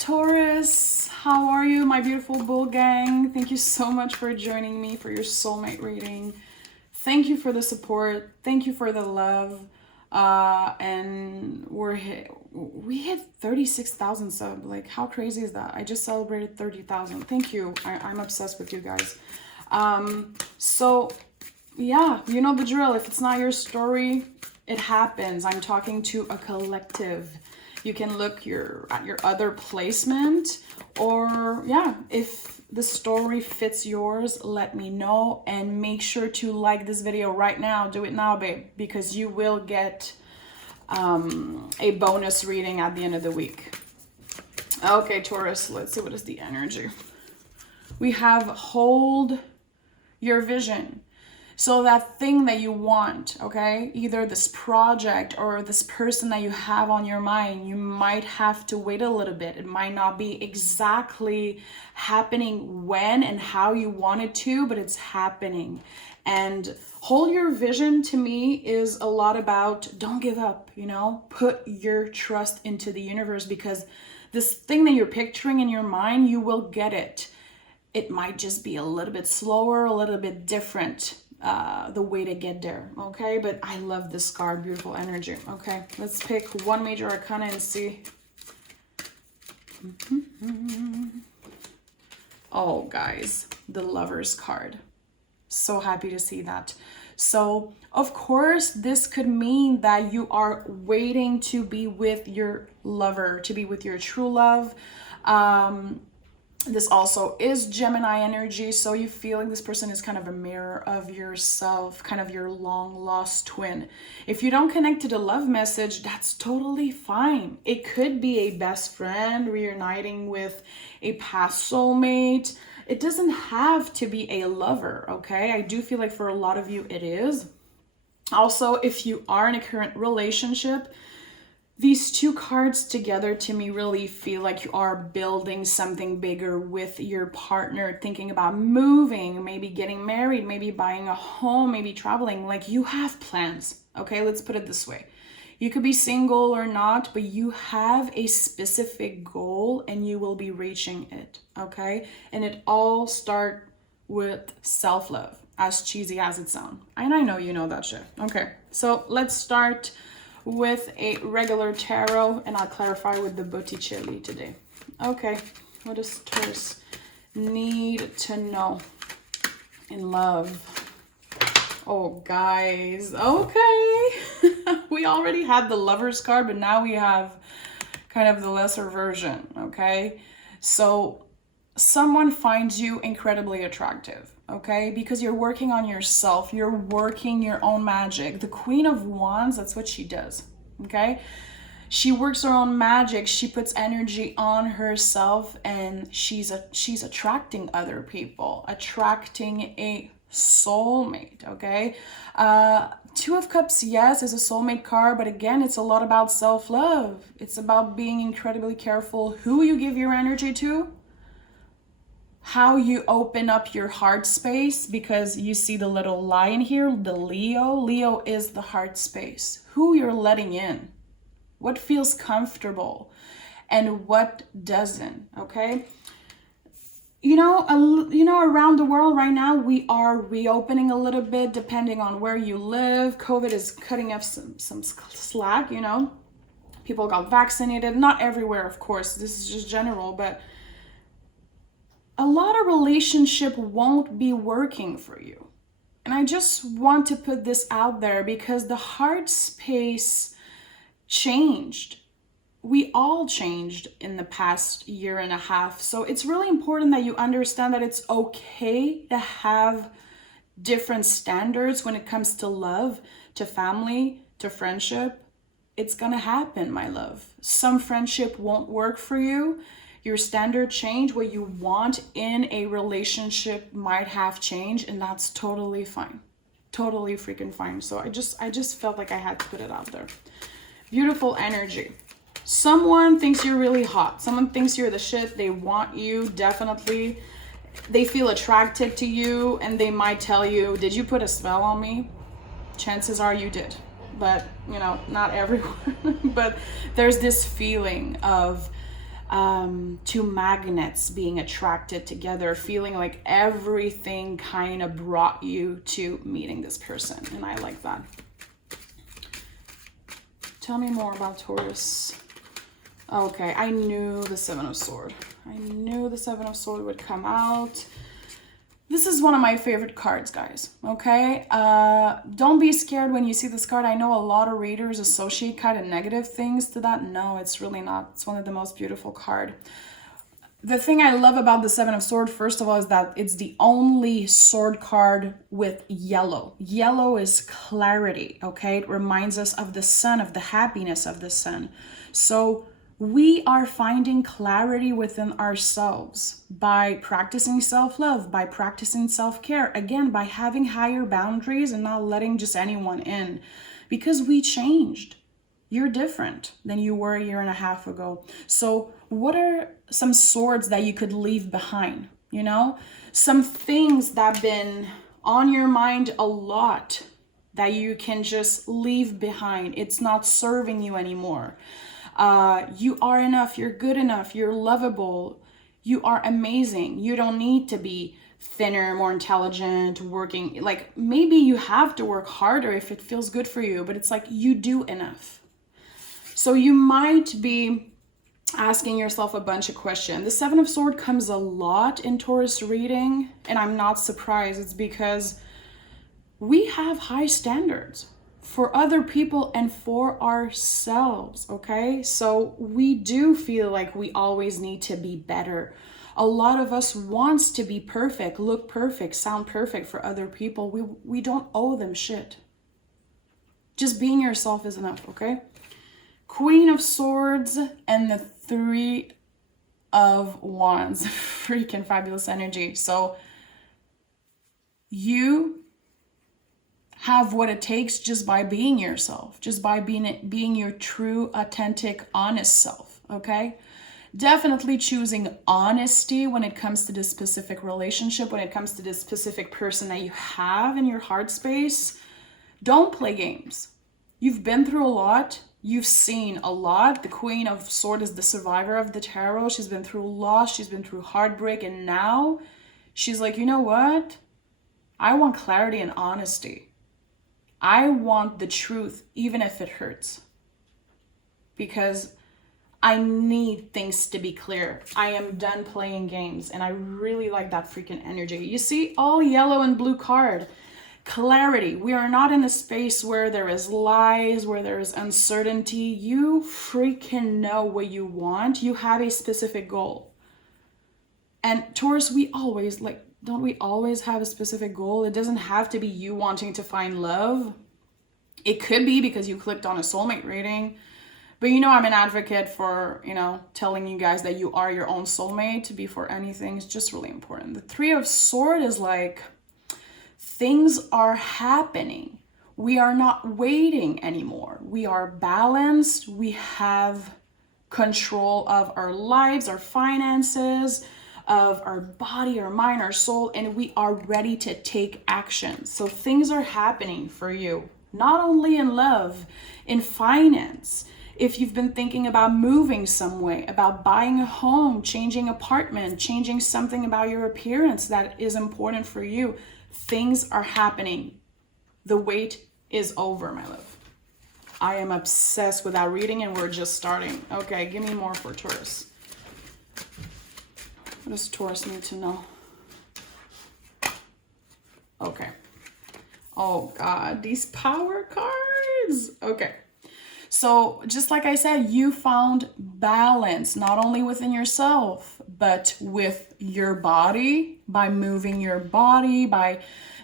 Taurus? How are you, my beautiful bull gang? Thank you so much for joining me for your soulmate reading. Thank you for the support. Thank you for the love. And we hit 36,000 subs. Like, how crazy is that? I just celebrated 30,000. Thank you. I'm obsessed with you guys. So yeah, you know the drill. If it's not your story, it happens. I'm talking to a collective. You can look at your other placement, or yeah, if the story fits yours, let me know, and make sure to like this video right now. Do it now, babe, because you will get a bonus reading at the end of the week. Okay, Taurus, let's see what is the energy. We have hold your vision. So that thing that you want, okay, either this project or this person that you have on your mind, you might have to wait a little bit. It might not be exactly happening when and how you want it to, but it's happening. And hold your vision, to me, is a lot about don't give up, you know, put your trust into the universe, because this thing that you're picturing in your mind, you will get it. It might just be a little bit slower, a little bit different. The way to get there, okay? But I love this card, beautiful energy. Okay, let's pick one major arcana and see. Oh, guys, the Lover's card. So happy to see that. So, of course, this could mean that you are waiting to be with your lover, to be with your true love. This also is Gemini energy, so you feel like this person is kind of a mirror of yourself, kind of your long lost twin. If you don't connect to the love message, that's totally fine. It could be a best friend reuniting with a past soulmate. It doesn't have to be a lover, okay? I do feel like for a lot of you it is. Also, if you are in a current relationship, these two cards together to me really feel like you are building something bigger with your partner, thinking about moving, maybe getting married, maybe buying a home, maybe traveling. Like, you have plans, okay? Let's put it this way. You could be single or not, but you have a specific goal and you will be reaching it, okay? And it all starts with self-love, as cheesy as it sounds. And I know you know that shit. Okay, so let's start with a regular tarot, and I'll clarify with the Botticelli today. Okay, what does Taurus need to know in love? Oh, guys, okay. We already had the Lover's card, but now we have kind of the lesser version, okay? So someone finds you incredibly attractive, okay? Because you're working on yourself. You're working your own magic. The Queen of Wands, that's what she does, okay? She works her own magic. She puts energy on herself, and she's attracting other people, attracting a soulmate, okay? Two of Cups, yes, is a soulmate card, but again, it's a lot about self-love. It's about being incredibly careful who you give your energy to, how you open up your heart space, because you see the little lion here, the Leo. Leo is the heart space. Who you're letting in, what feels comfortable, and what doesn't, okay? You know, around the world right now, we are reopening a little bit depending on where you live. COVID is cutting up some slack, you know. People got vaccinated. Not everywhere, of course. This is just general, but a lot of relationship won't be working for you. And I just want to put this out there because the heart space changed. We all changed in the past year and a half. So it's really important that you understand that it's okay to have different standards when it comes to love, to family, to friendship. It's gonna happen, my love. Some friendship won't work for you. Your standard change, what you want in a relationship might have changed, and that's totally fine. Totally freaking fine. So I just felt like I had to put it out there. Beautiful energy. Someone thinks you're really hot. Someone thinks you're the shit. They want you, definitely. They feel attracted to you, and they might tell you, did you put a spell on me? Chances are you did. But, you know, not everyone. But there's this feeling of two magnets being attracted together, feeling like everything kind of brought you to meeting this person. And I like that. Tell me more about Taurus. Okay, I knew the Seven of Swords. I knew the Seven of Swords would come out. This is one of my favorite cards, guys, okay? Don't be scared when you see this card. I know a lot of readers associate kind of negative things to that. No, it's really not. It's one of the most beautiful cards. The thing I love about the Seven of Swords, first of all, is that it's the only sword card with yellow. Yellow is clarity, okay? It reminds us of the sun, of the happiness of the sun. So we are finding clarity within ourselves by practicing self-love, by practicing self-care, again, by having higher boundaries and not letting just anyone in, because we changed. You're different than you were a year and a half ago. So what are some swords that you could leave behind? You know, some things that have been on your mind a lot that you can just leave behind. It's not serving you anymore. You are enough, you're good enough, you're lovable, you are amazing. You don't need to be thinner, more intelligent, working. Like, maybe you have to work harder if it feels good for you, but it's like you do enough. So you might be asking yourself a bunch of questions. The Seven of Swords comes a lot in Taurus reading, and I'm not surprised. It's because we have high standards for other people and for ourselves, okay? So we do feel like we always need to be better. A lot of us wants to be perfect, look perfect, sound perfect for other people. We don't owe them shit. Just being yourself is enough, okay? Queen of Swords and the Three of Wands. Freaking fabulous energy. So you have what it takes just by being yourself, just by being your true, authentic, honest self, okay? Definitely choosing honesty when it comes to this specific relationship, when it comes to this specific person that you have in your heart space. Don't play games. You've been through a lot. You've seen a lot. The Queen of Swords is the survivor of the tarot. She's been through loss. She's been through heartbreak. And now she's like, you know what? I want clarity and honesty. I want the truth, even if it hurts. Because I need things to be clear. I am done playing games. And I really like that freaking energy. You see, all yellow and blue card. Clarity. We are not in a space where there is lies, where there is uncertainty. You freaking know what you want. You have a specific goal. And Taurus, we always, like, don't we always have a specific goal? It doesn't have to be you wanting to find love. It could be because you clicked on a soulmate reading. But you know, I'm an advocate for, you know, telling you guys that you are your own soulmate before anything. It's just really important. The Three of Swords is like, things are happening. We are not waiting anymore. We are balanced. We have control of our lives, our finances, of our body, our mind, our soul, and we are ready to take action. So things are happening for you, not only in love, in finance. If you've been thinking about moving some way, about buying a home, changing apartment, changing something about your appearance that is important for you, things are happening. The wait is over, my love. I am obsessed with that reading and we're just starting. Okay, give me more for Taurus. What does Taurus need to know? Okay. Oh God, these power cards. Okay. So just like I said, you found balance, not only within yourself, but with your body, by moving your body, by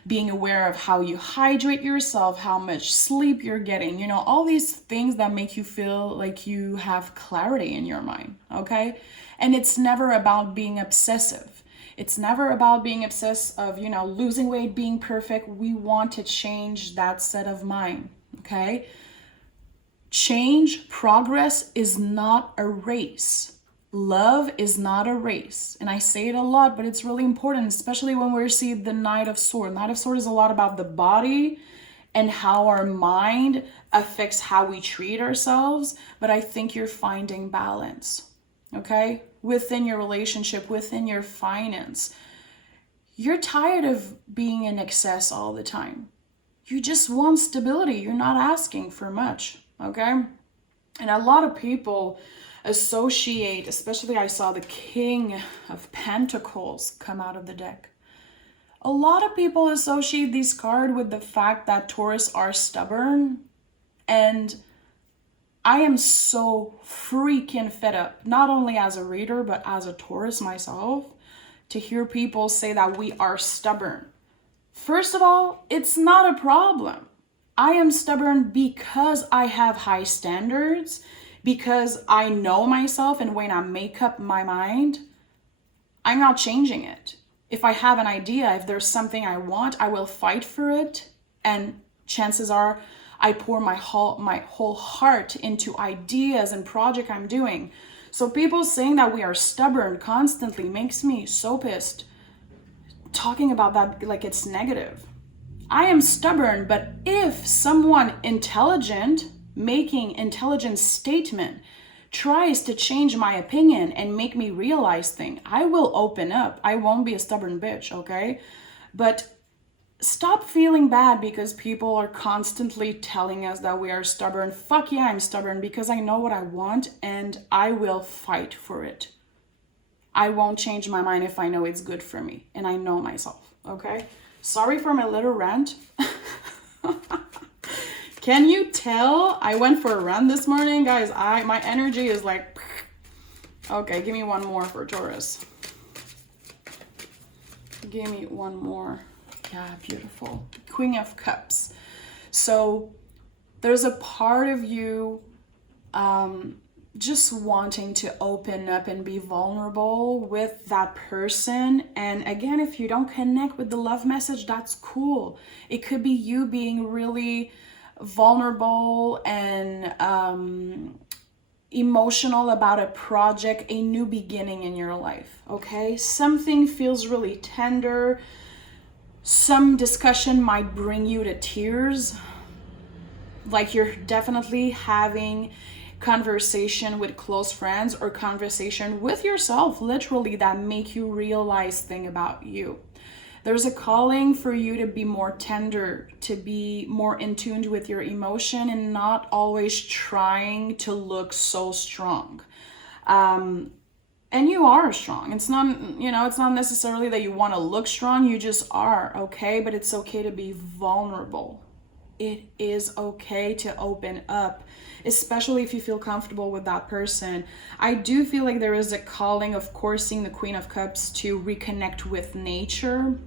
being aware of how you hydrate yourself, how much sleep you're getting, you know, all these things that make you feel like you have clarity in your mind, okay? And it's never about being obsessive. It's never about being obsessed of, you know, losing weight, being perfect. We want to change that set of mind, okay? Change, progress is not a race. Love is not a race. And I say it a lot, but it's really important, especially when we see the Knight of Swords. Knight of Swords is a lot about the body and how our mind affects how we treat ourselves. But I think you're finding balance. okay? Within your relationship, within your finance. You're tired of being in excess all the time. You just want stability. You're not asking for much, okay? And a lot of people associate, especially I saw the King of Pentacles come out of the deck. A lot of people associate this card with the fact that Taurus are stubborn. And I am so freaking fed up, not only as a reader, but as a Taurus myself, to hear people say that we are stubborn. First of all, it's not a problem. I am stubborn because I have high standards, because I know myself, and when I make up my mind, I'm not changing it. If I have an idea, if there's something I want, I will fight for it, and chances are I pour my whole heart into ideas and project I'm doing. So people saying that we are stubborn constantly makes me so pissed. Talking about that like it's negative. I am stubborn, but if someone intelligent, making intelligent statement, tries to change my opinion and make me realize things, I will open up. I won't be a stubborn bitch, okay? But stop feeling bad because people are constantly telling us that we are stubborn. Fuck yeah, I'm stubborn because I know what I want and I will fight for it. I won't change my mind if I know it's good for me and I know myself, okay? Sorry for my little rant. Can you tell I went for a run this morning? Guys, my energy is like, okay, give me one more for Taurus. Give me one more. Yeah, beautiful. Queen of Cups. So there's a part of you just wanting to open up and be vulnerable with that person. And again, if you don't connect with the love message, that's cool. It could be you being really vulnerable and emotional about a project, a new beginning in your life, okay? Something feels really tender. Some discussion might bring you to tears. Like you're definitely having conversation with close friends or conversation with yourself, literally, that make you realize things about you. There's a calling for you to be more tender, to be more in tune with your emotion and not always trying to look so strong. And you are strong. It's not, it's not necessarily that you want to look strong. You just are, okay? But it's okay to be vulnerable. It is okay to open up, especially if you feel comfortable with that person. I do feel like there is a calling, of course, seeing the Queen of Cups, to reconnect with nature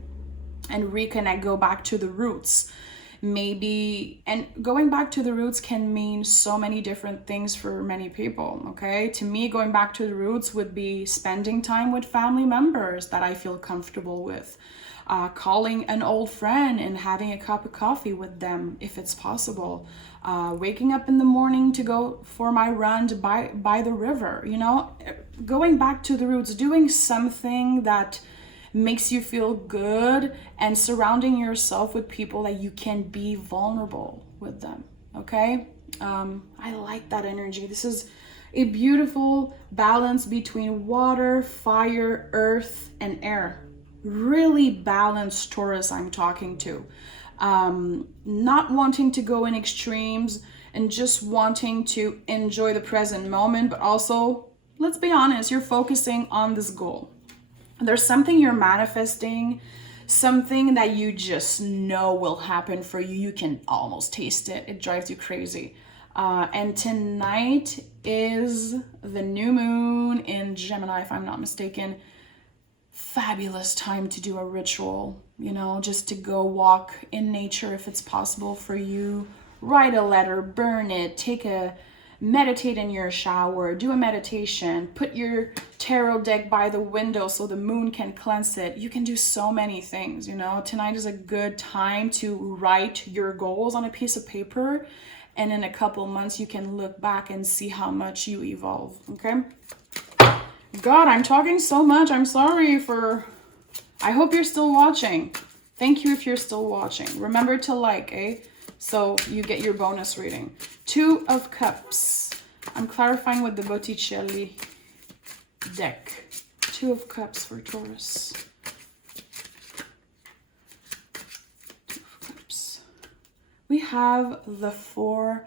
and go back to the roots. Maybe, and going back to the roots can mean so many different things for many people, okay? To me, going back to the roots would be spending time with family members that I feel comfortable with. Calling an old friend and having a cup of coffee with them if it's possible. Waking up in the morning to go for my run by the river, going back to the roots, doing something that makes you feel good, and surrounding yourself with people that you can be vulnerable with them, okay? I like that energy. This is a beautiful balance between water, fire, earth, and air. Really balanced Taurus I'm talking to. Not wanting to go in extremes and just wanting to enjoy the present moment, but also, let's be honest, you're focusing on this goal. There's something you're manifesting, something that you just know will happen for you. You can almost taste it. It drives you crazy. And tonight is the new moon in Gemini, if I'm not mistaken. Fabulous time to do a ritual, just to go walk in nature if it's possible for you. Write a letter, burn it, meditate in your shower, do a meditation, put your tarot deck by the window so the moon can cleanse it. You can do so many things, Tonight is a good time to write your goals on a piece of paper, and in a couple months you can look back and see how much you evolve, okay? God, I'm talking so much. I'm sorry I hope you're still watching. Thank you if you're still watching. Remember to like, so you get your bonus reading. Two of Cups. I'm clarifying with the Botticelli. deck. Two of Cups for Taurus. Two of Cups. We have the Four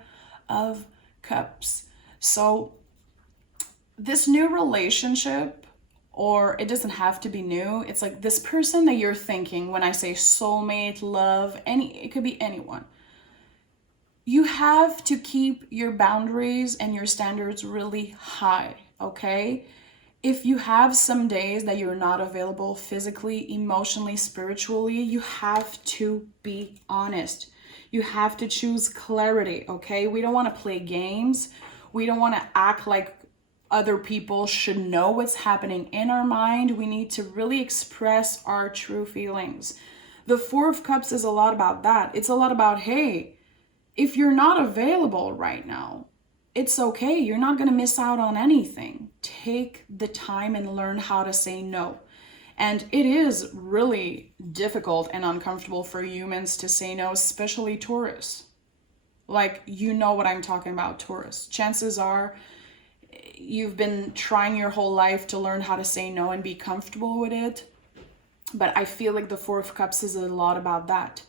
of Cups. So this new relationship, or it doesn't have to be new, it's like this person that you're thinking, when I say soulmate, love, it could be anyone. You have to keep your boundaries and your standards really high, okay? If you have some days that you're not available physically, emotionally, spiritually, you have to be honest. You have to choose clarity, okay? We don't want to play games. We don't want to act like other people should know what's happening in our mind. We need to really express our true feelings. The Four of Cups is a lot about that. It's a lot about, hey, if you're not available right now, it's okay. You're not going to miss out on anything. Take the time and learn how to say no. And it is really difficult and uncomfortable for humans to say no, especially Taurus. Like, you know what I'm talking about, Taurus. Chances are you've been trying your whole life to learn how to say no and be comfortable with it. But I feel like the Four of Cups is a lot about that.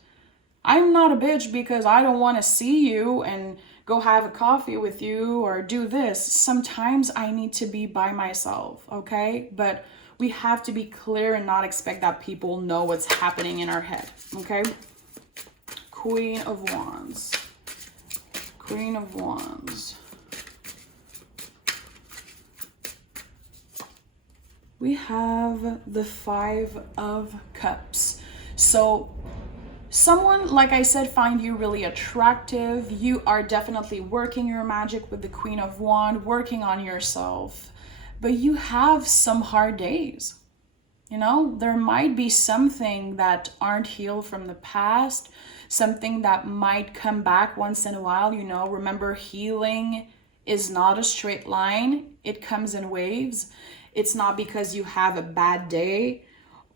I'm not a bitch because I don't want to see you and go have a coffee with you or do this. Sometimes I need to be by myself, okay? But we have to be clear and not expect that people know what's happening in our head, okay? Queen of Wands. Queen of Wands. We have the Five of Cups. So someone, like I said, find you really attractive. You are definitely working your magic with the Queen of Wands, working on yourself. But you have some hard days. You know, there might be something that aren't healed from the past, something that might come back once in a while. You know, remember, healing is not a straight line. It comes in waves. It's not because you have a bad day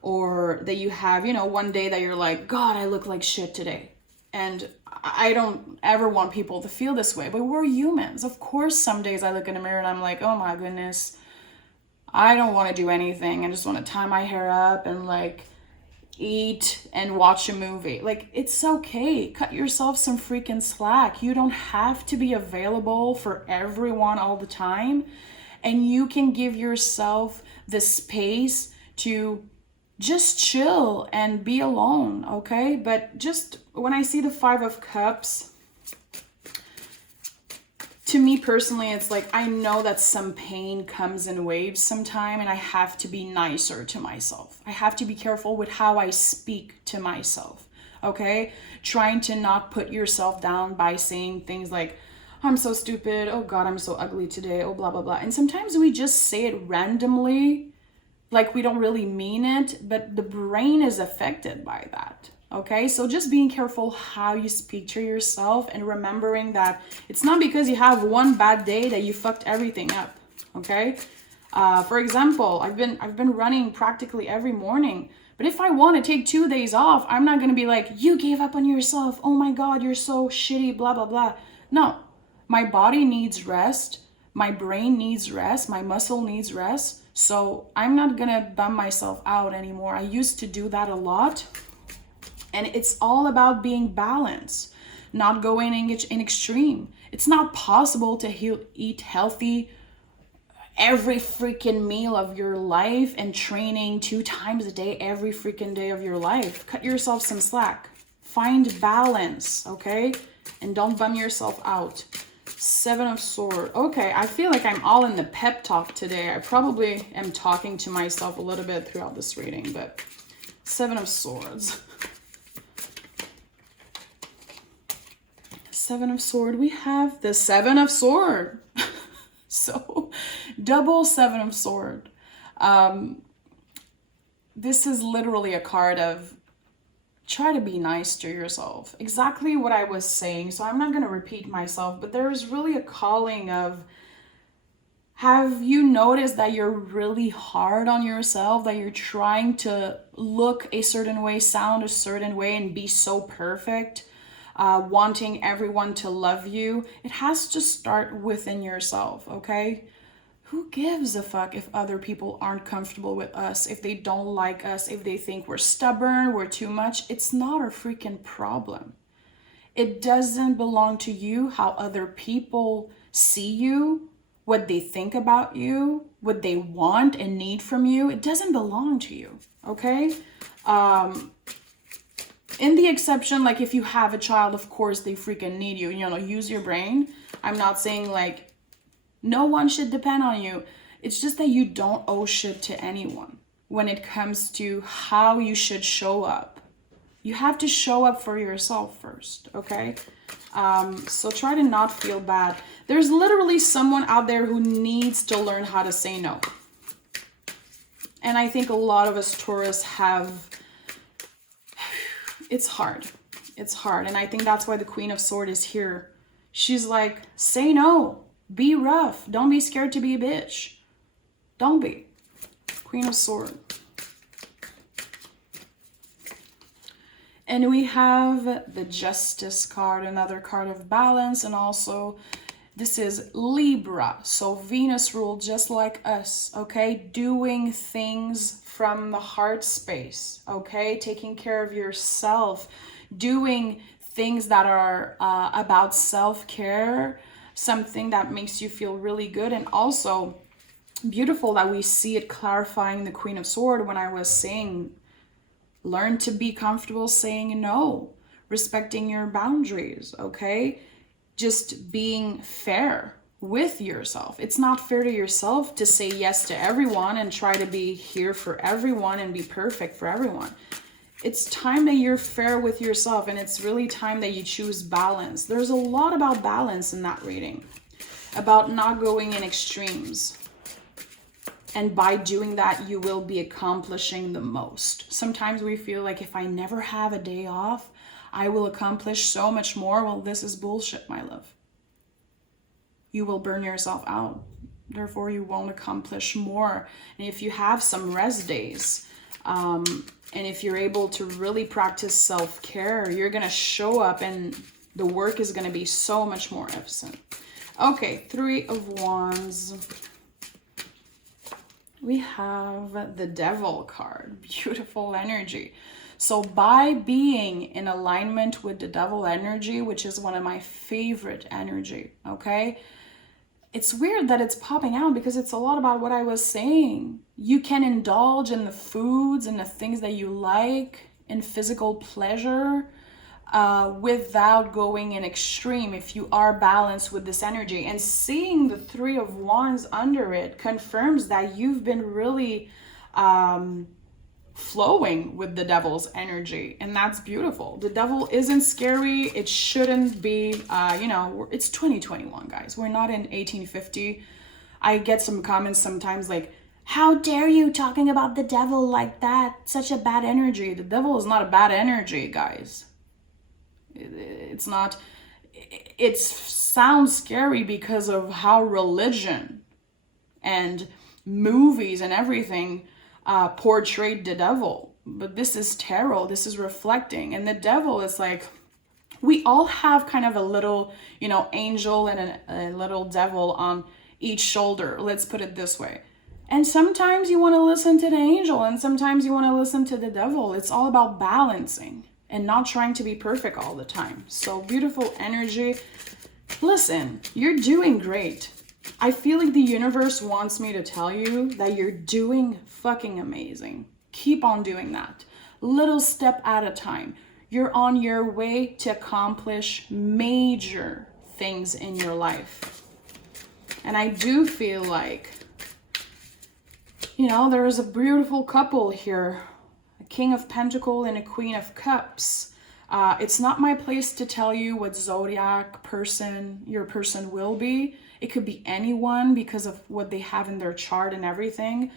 or that you have, you know, one day that you're like, God, I look like shit today. And I don't ever want people to feel this way, but we're humans. Of course, some days I look in the mirror and I'm like, oh my goodness, I don't want to do anything. I just want to tie my hair up and like eat and watch a movie. Like, it's okay. Cut yourself some freaking slack. You don't have to be available for everyone all the time. And you can give yourself the space to just chill and be alone, okay? But just when I see the Five of Cups, to me personally, it's like, I know that some pain comes in waves sometime, and I have to be nicer to myself. I have to be careful with how I speak to myself, okay? Trying to not put yourself down by saying things like, I'm so stupid, oh God, I'm so ugly today, oh blah, blah, blah. And sometimes we just say it randomly, like we don't really mean it, but the brain is affected by that, okay? So just being careful how you speak to yourself and remembering that it's not because you have one bad day that you fucked everything up, okay? For example, I've been running practically every morning, but if I want to take 2 days off, I'm not going to be like, you gave up on yourself, oh my God, you're so shitty, blah, blah, blah. No. My body needs rest. My brain needs rest. My muscle needs rest. So I'm not going to bum myself out anymore. I used to do that a lot. And it's all about being balanced, not going in extreme. It's not possible to eat healthy every freaking meal of your life and training 2 times a day every freaking day of your life. Cut yourself some slack. Find balance, okay? And don't bum yourself out. Seven of Swords. Okay, I feel like I'm all in the pep talk today. I probably am talking to myself a little bit throughout this reading, but Seven of Swords. Seven of Swords. We have the Seven of Swords. So, double Seven of Swords. This is literally a card of try to be nice to yourself. Exactly what I was saying. So I'm not going to repeat myself, but there's really a calling of, have you noticed that you're really hard on yourself, that you're trying to look a certain way, sound a certain way, and be so perfect, wanting everyone to love you? It has to start within yourself, okay? who gives a fuck if other people aren't comfortable with us, if they don't like us, if they think we're stubborn, we're too much? It's not our freaking problem. It doesn't belong to you how other people see you, what they think about you, what they want and need from you. It doesn't belong to you, okay? In the exception, like if you have a child, of course they freaking need you, you know, use your brain. I'm not saying like no one should depend on you. It's just that you don't owe shit to anyone when it comes to how you should show up. You have to show up for yourself first, okay? So try to not feel bad. There's literally someone out there who needs to learn how to say no. And I think a lot of us Taurus have, it's hard. It's hard. And I think that's why the Queen of Swords is here. She's like, say no. Be rough. Don't be scared to be a bitch. Don't be. Queen of Swords. And we have the Justice card, another card of balance. And also, this is Libra. So Venus ruled just like us, okay? Doing things from the heart space, okay? Taking care of yourself. Doing things that are about self-care. Something that makes you feel really good. And also, beautiful that we see it clarifying the Queen of Swords when I was saying, learn to be comfortable saying no, respecting your boundaries, okay? Just being fair with yourself. It's not fair to yourself to say yes to everyone and try to be here for everyone and be perfect for everyone. It's time that you're fair with yourself, and it's really time that you choose balance. There's a lot about balance in that reading, about not going in extremes. And by doing that, you will be accomplishing the most. Sometimes we feel like if I never have a day off, I will accomplish so much more. Well, this is bullshit, my love. You will burn yourself out. Therefore, you won't accomplish more. And if you have some rest days, and if you're able to really practice self-care, you're going to show up and the work is going to be so much more efficient. Okay, Three of Wands. We have the Devil card. Beautiful energy. So by being in alignment with the Devil energy, which is one of my favorite energy, okay? It's weird that it's popping out because it's a lot about what I was saying. You can indulge in the foods and the things that you like, in physical pleasure, without going in extreme if you are balanced with this energy. And seeing the Three of Wands under it confirms that you've been really flowing with the Devil's energy, and that's beautiful. The Devil isn't scary. It shouldn't be, it's 2021, guys. We're not in 1850. I get some comments sometimes like, how dare you talking about the Devil like that? Such a bad energy. The Devil is not a bad energy, guys. It's not. It sounds scary because of how religion and movies and everything portrayed the Devil. But this is tarot. This is reflecting. And the Devil is like, we all have kind of a little, angel and a little devil on each shoulder. Let's put it this way. And sometimes you want to listen to the angel and sometimes you want to listen to the Devil. It's all about balancing and not trying to be perfect all the time. So beautiful energy. Listen, you're doing great. I feel like the universe wants me to tell you that you're doing fucking amazing. Keep on doing that. Little step at a time. You're on your way to accomplish major things in your life. And I do feel like, there is a beautiful couple here. A King of Pentacles and a Queen of Cups. It's not my place to tell you what zodiac person your person will be. It could be anyone because of what they have in their chart and everything.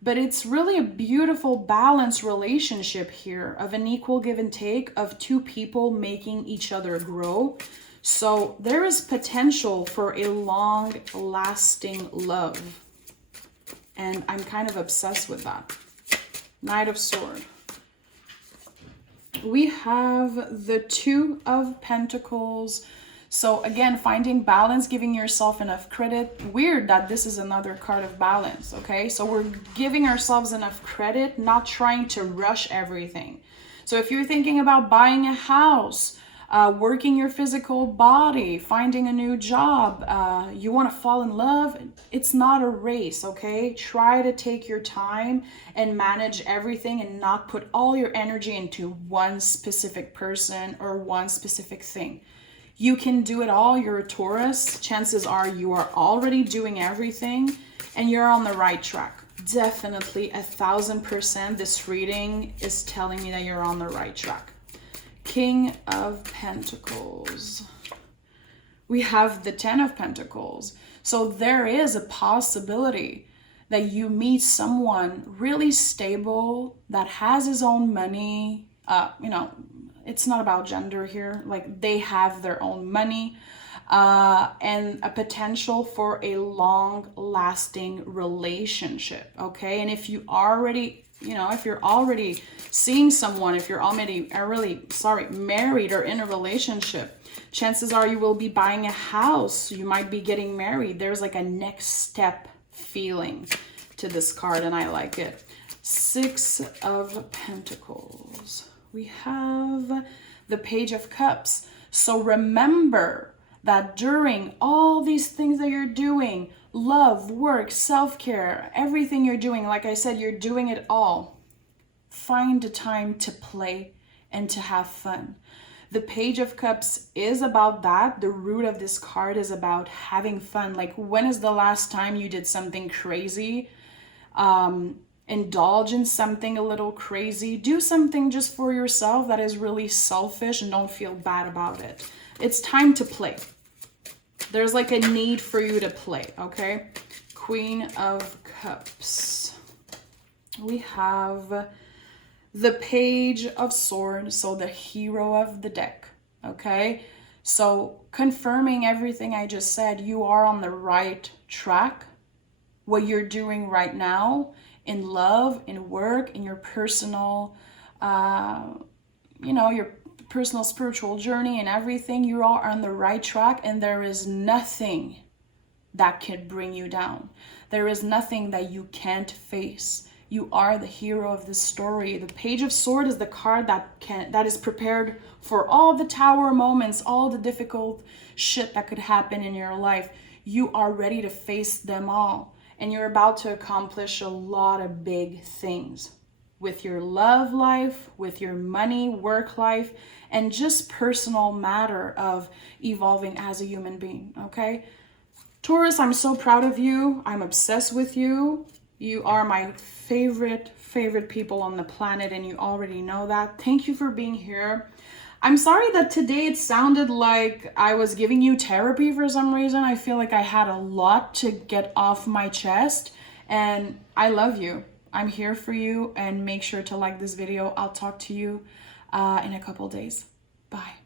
But it's really a beautiful balanced relationship here of an equal give and take of two people making each other grow. So there is potential for a long-lasting love. And I'm kind of obsessed with that. Knight of Swords. We have the Two of Pentacles. So again, finding balance, giving yourself enough credit. Weird that this is another card of balance, okay? So we're giving ourselves enough credit, not trying to rush everything. So if you're thinking about buying a house, working your physical body, finding a new job, you want to fall in love, it's not a race, okay? Try to take your time and manage everything and not put all your energy into one specific person or one specific thing. You can do it all. You're a Taurus. Chances are you are already doing everything and you're on the right track. Definitely 1000% this reading is telling me that you're on the right track. King of Pentacles. We have the 10 of Pentacles. So there is a possibility that you meet someone really stable that has his own money. You know, it's not about gender here. Like they have their own money and a potential for a long-lasting relationship. Okay, and if you already, if you're already seeing someone, if you're already married or in a relationship, chances are you will be buying a house. You might be getting married. There's like a next step feeling to this card, and I like it. 6 of Pentacles. We have the Page of Cups. So remember that during all these things that you're doing, love, work, self-care, everything you're doing, like I said, you're doing it all. Find a time to play and to have fun. The Page of Cups is about that. The root of this card is about having fun. Like, when is the last time you did something crazy? Indulge in something a little crazy. Do something just for yourself that is really selfish and don't feel bad about it. It's time to play. There's like a need for you to play, okay? Queen of Cups. We have the Page of Swords, so the hero of the deck, okay? So confirming everything I just said, you are on the right track. What you're doing right now in love, in work, in your personal, your personal spiritual journey and everything, you are on the right track, and there is nothing that can bring you down. There is nothing that you can't face. You are the hero of this story. The Page of Swords is the card that is prepared for all the tower moments, all the difficult shit that could happen in your life. You are ready to face them all. And you're about to accomplish a lot of big things with your love life, with your money, work life, and just personal matter of evolving as a human being, okay? Taurus, I'm so proud of you. I'm obsessed with you. You are my favorite people on the planet, and you already know that. Thank you for being here. I'm sorry that today it sounded like I was giving you therapy for some reason. I feel like I had a lot to get off my chest, and I love you. I'm here for you, and make sure to like this video. I'll talk to you in a couple days. Bye.